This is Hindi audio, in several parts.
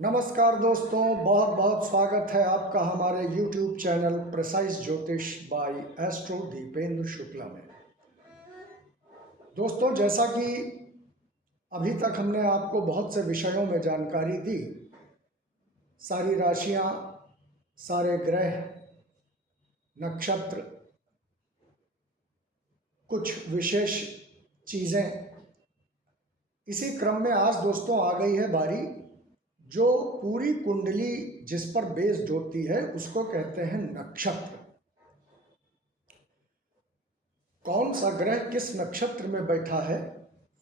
नमस्कार दोस्तों, बहुत बहुत स्वागत है आपका हमारे YouTube चैनल प्रिसाइज ज्योतिष बाय एस्ट्रो दीपेंद्र शुक्ला में। दोस्तों, जैसा कि अभी तक हमने आपको बहुत से विषयों में जानकारी दी, सारी राशियां, सारे ग्रह, नक्षत्र, कुछ विशेष चीज़ें, इसी क्रम में आज दोस्तों आ गई है बारी जो पूरी कुंडली जिस पर बेस्ड होती है उसको कहते हैं नक्षत्र। कौन सा ग्रह किस नक्षत्र में बैठा है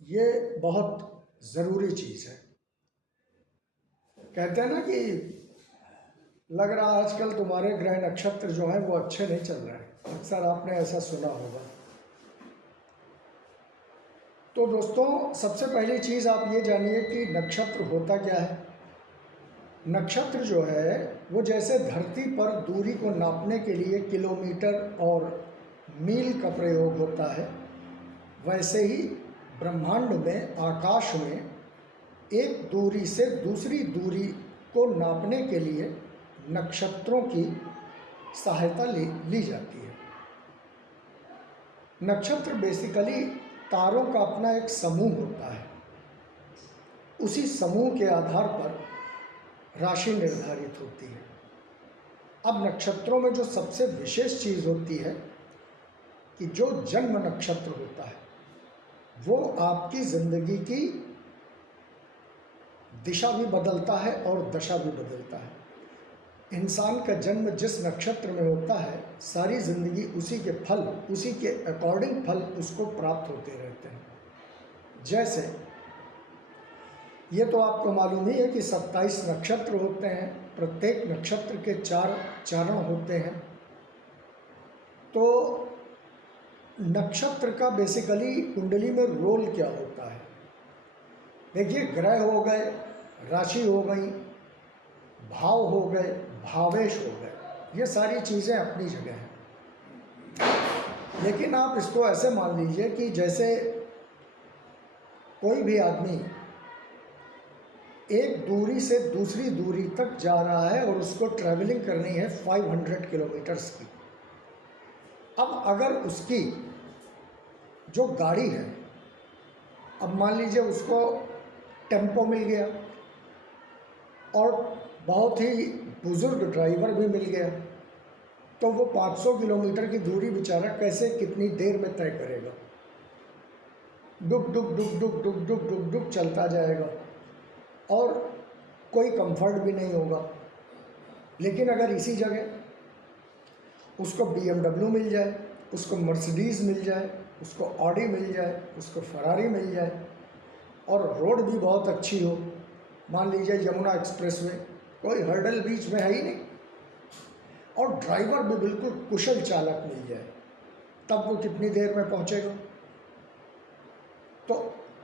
ये बहुत ज़रूरी चीज़ है। कहते हैं ना कि लग रहा आजकल तुम्हारे ग्रह नक्षत्र जो हैं वो अच्छे नहीं चल रहे हैं, अक्सर आपने ऐसा सुना होगा। तो दोस्तों, सबसे पहली चीज़ आप ये जानिए कि नक्षत्र होता क्या है। नक्षत्र जो है वो जैसे धरती पर दूरी को नापने के लिए किलोमीटर और मील का प्रयोग होता है, वैसे ही ब्रह्मांड में, आकाश में एक दूरी से दूसरी दूरी को नापने के लिए नक्षत्रों की सहायता ली जाती है। नक्षत्र बेसिकली तारों का अपना एक समूह होता है। उसी समूह के आधार पर राशि निर्धारित होती है। अब नक्षत्रों में जो सबसे विशेष चीज़ होती है कि जो जन्म नक्षत्र होता है वो आपकी ज़िंदगी की दिशा भी बदलता है और दशा भी बदलता है। इंसान का जन्म जिस नक्षत्र में होता है, सारी ज़िंदगी उसी के फल, उसी के अकॉर्डिंग फल उसको प्राप्त होते रहते हैं। जैसे ये तो आपको मालूम ही है कि 27 नक्षत्र होते हैं, प्रत्येक नक्षत्र के 4 चरण होते हैं। तो नक्षत्र का बेसिकली कुंडली में रोल क्या होता है? देखिए, ग्रह हो गए, राशि हो गई, भाव हो गए, भावेश हो गए, ये सारी चीज़ें अपनी जगह हैं। लेकिन आप इसको ऐसे मान लीजिए कि जैसे कोई भी आदमी एक दूरी से दूसरी दूरी तक जा रहा है और उसको ट्रैवलिंग करनी है 500 किलोमीटर्स की। अब अगर उसकी जो गाड़ी है, अब मान लीजिए उसको टेम्पो मिल गया और बहुत ही बुजुर्ग ड्राइवर भी मिल गया, तो वो 500 किलोमीटर की दूरी बेचारा कैसे, कितनी देर में तय करेगा? डुक डुक डुक डुक डुक डुक डुक डुक चलता जाएगा और कोई कंफर्ट भी नहीं होगा। लेकिन अगर इसी जगह उसको BMW मिल जाए, उसको मर्सिडीज़ मिल जाए, उसको ऑडी मिल जाए, उसको फरारी मिल जाए और रोड भी बहुत अच्छी हो, मान लीजिए यमुना एक्सप्रेसवे, कोई हर्डल बीच में है ही नहीं, और ड्राइवर भी बिल्कुल कुशल चालक मिल जाए, तब वो कितनी देर में पहुंचेगा? तो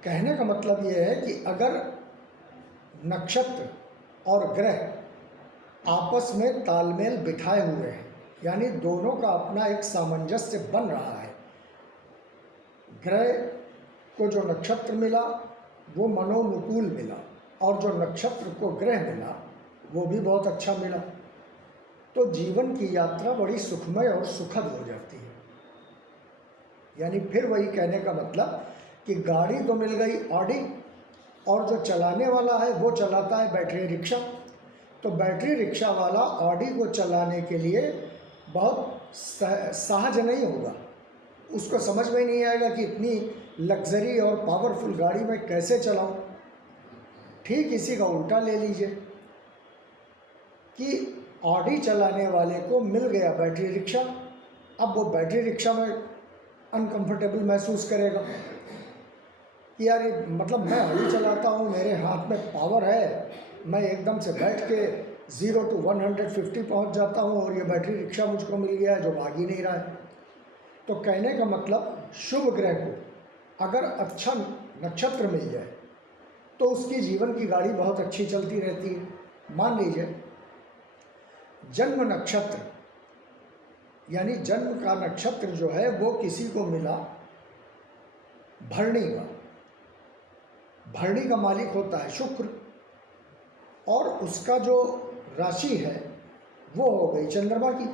कहने का मतलब ये है कि अगर नक्षत्र और ग्रह आपस में तालमेल बिठाए हुए हैं, यानी दोनों का अपना एक सामंजस्य बन रहा है। ग्रह को जो नक्षत्र मिला वो मनोनुकूल मिला और जो नक्षत्र को ग्रह मिला वो भी बहुत अच्छा मिला, तो जीवन की यात्रा बड़ी सुखमय और सुखद हो जाती है। यानी फिर वही कहने का मतलब कि गाड़ी तो मिल गई ऑडी, और जो चलाने वाला है वो चलाता है बैटरी रिक्शा। तो बैटरी रिक्शा वाला ऑडी को चलाने के लिए बहुत सहज नहीं होगा, उसको समझ में नहीं आएगा कि इतनी लग्जरी और पावरफुल गाड़ी में कैसे चलाऊं। ठीक इसी का उल्टा ले लीजिए कि ऑडी चलाने वाले को मिल गया बैटरी रिक्शा, अब वो बैटरी रिक्शा में अनकंफर्टेबल महसूस करेगा कि यार ये मतलब मैं ऑडी चलाता हूँ, मेरे हाथ में पावर है, मैं एकदम से बैठ के 0 to 150 पहुँच जाता हूँ और ये बैटरी रिक्शा मुझको मिल गया है जो भाग ही नहीं रहा है। तो कहने का मतलब, शुभ ग्रह को अगर अच्छा नक्षत्र मिल जाए तो उसकी जीवन की गाड़ी बहुत अच्छी चलती रहती है। मान लीजिए जन्म नक्षत्र, यानी जन्म का नक्षत्र जो है वो किसी को मिला भरणी का। भरणी का मालिक होता है शुक्र, और उसका जो राशि है वो हो गई चंद्रमा की,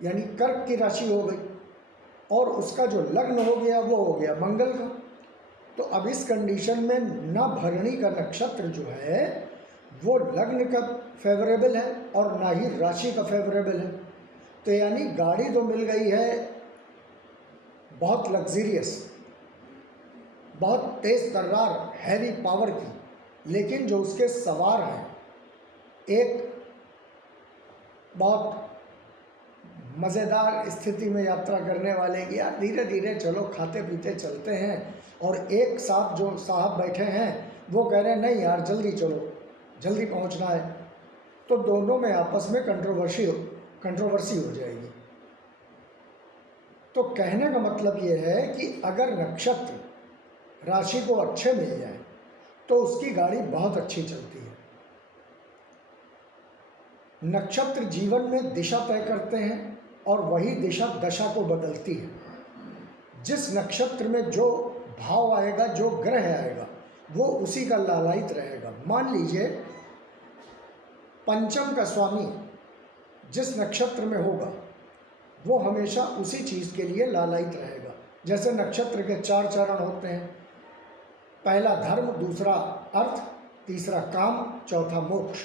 यानी कर्क की राशि हो गई, और उसका जो लग्न हो गया वो हो गया मंगल का। तो अब इस कंडीशन में न भरणी का नक्षत्र जो है वो लग्न का फेवरेबल है और ना ही राशि का फेवरेबल है। तो यानी गाड़ी तो मिल गई है बहुत लग्जीरियस, बहुत तेज तर्रार हैवी पावर की, लेकिन जो उसके सवार हैं एक बहुत मज़ेदार स्थिति में यात्रा करने वाले कि यार धीरे धीरे चलो, खाते पीते चलते हैं, और एक साथ जो साहब बैठे हैं वो कह रहे हैं नहीं यार जल्दी चलो, जल्दी पहुंचना है। तो दोनों में आपस में कंट्रोवर्सी हो जाएगी। तो कहने का मतलब ये है कि अगर नक्षत्र राशि को अच्छे मिल जाए तो उसकी गाड़ी बहुत अच्छी चलती है। नक्षत्र जीवन में दिशा तय करते हैं और वही दिशा दशा को बदलती है। जिस नक्षत्र में जो भाव आएगा, जो ग्रह आएगा, वो उसी का लालायित रहेगा। मान लीजिए पंचम का स्वामी जिस नक्षत्र में होगा वो हमेशा उसी चीज़ के लिए लालायित रहेगा। जैसे नक्षत्र के 4 चरण होते हैं, पहला धर्म, दूसरा अर्थ, तीसरा काम, चौथा मोक्ष।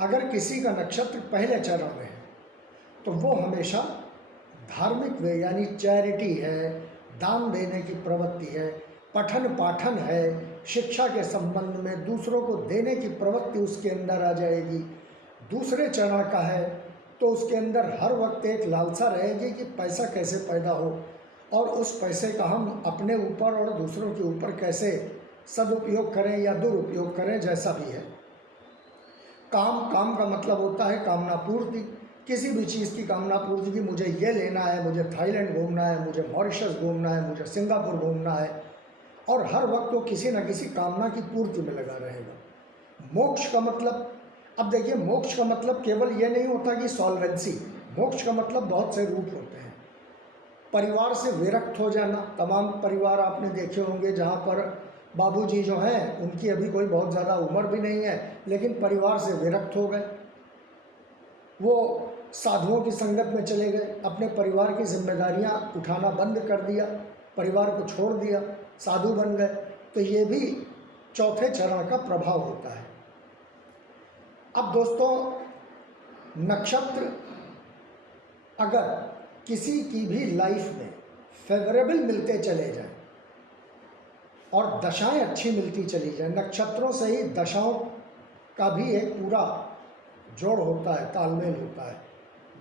अगर किसी का नक्षत्र पहले चरण में है तो वो हमेशा धार्मिक वे यानी चैरिटी है, दान देने की प्रवृत्ति है, पठन पाठन है, शिक्षा के संबंध में दूसरों को देने की प्रवृत्ति उसके अंदर आ जाएगी। दूसरे चरण का है तो उसके अंदर हर वक्त एक लालसा रहेगी कि पैसा कैसे पैदा हो और उस पैसे का हम अपने ऊपर और दूसरों के ऊपर कैसे सदुपयोग करें या दुरुपयोग करें, जैसा भी है। काम का मतलब होता है कामना पूर्ति, किसी भी चीज़ की कामना पूर्ति की, मुझे ये लेना है, मुझे थाईलैंड घूमना है, मुझे मॉरिशस घूमना है, मुझे सिंगापुर घूमना है, और हर वक्त वो किसी न किसी कामना की पूर्ति में लगा रहेगा। मोक्ष का मतलब, अब देखिए मोक्ष का मतलब केवल ये नहीं होता कि सॉल्वेंसी, मोक्ष का मतलब बहुत से रूप होते हैं। परिवार से विरक्त हो जाना, तमाम परिवार आपने देखे होंगे जहाँ पर बाबूजी जो हैं उनकी अभी कोई बहुत ज़्यादा उम्र भी नहीं है लेकिन परिवार से विरक्त हो गए, वो साधुओं की संगत में चले गए, अपने परिवार की जिम्मेदारियां उठाना बंद कर दिया, परिवार को छोड़ दिया, साधु बन गए। तो ये भी चौथे चरण का प्रभाव होता है। अब दोस्तों, नक्षत्र अगर किसी की भी लाइफ में फेवरेबल मिलते चले जाएं और दशाएं अच्छी मिलती चली जाएं, नक्षत्रों से ही दशाओं का भी एक पूरा जोड़ होता है, तालमेल होता है।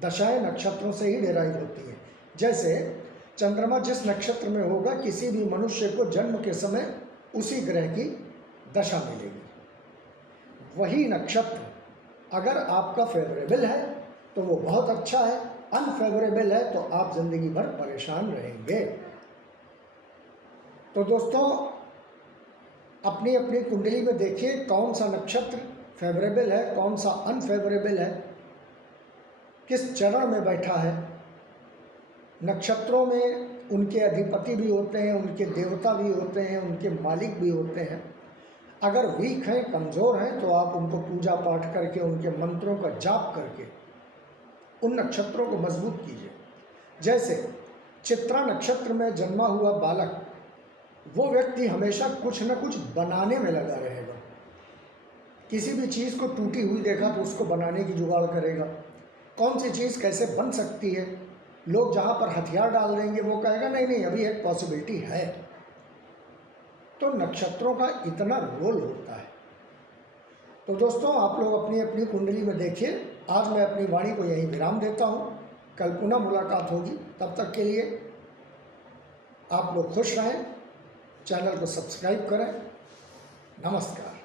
दशाएं नक्षत्रों से ही डेराइव होती हैं। जैसे चंद्रमा जिस नक्षत्र में होगा किसी भी मनुष्य को जन्म के समय उसी ग्रह की दशा मिलेगी। वही नक्षत्र अगर आपका फेवरेबल है तो वो बहुत अच्छा है, अनफेवरेबल है तो आप जिंदगी भर परेशान रहेंगे। तो दोस्तों, अपनी अपनी कुंडली में देखिए कौन सा नक्षत्र फेवरेबल है, कौन सा अनफेवरेबल है, किस चरण में बैठा है। नक्षत्रों में उनके अधिपति भी होते हैं, उनके देवता भी होते हैं, उनके मालिक भी होते हैं। अगर वीक हैं, कमज़ोर हैं, तो आप उनको पूजा पाठ करके, उनके मंत्रों का जाप करके उन नक्षत्रों को मजबूत कीजिए। जैसे चित्रा नक्षत्र में जन्मा हुआ बालक, वो व्यक्ति हमेशा कुछ न कुछ बनाने में लगा रहेगा। किसी भी चीज़ को टूटी हुई देखा तो उसको बनाने की जुगाड़ करेगा, कौन सी चीज़ कैसे बन सकती है। लोग जहाँ पर हथियार डाल देंगे वो कहेगा नहीं नहीं अभी एक पॉसिबिलिटी है। तो नक्षत्रों का इतना रोल होता है। तो दोस्तों, आप लोग अपनी अपनी कुंडली में देखिए। आज मैं अपनी वाणी को यहीं विराम देता हूँ, कल पुनः मुलाकात होगी। तब तक के लिए आप लोग खुश रहें, चैनल को सब्सक्राइब करें। नमस्कार।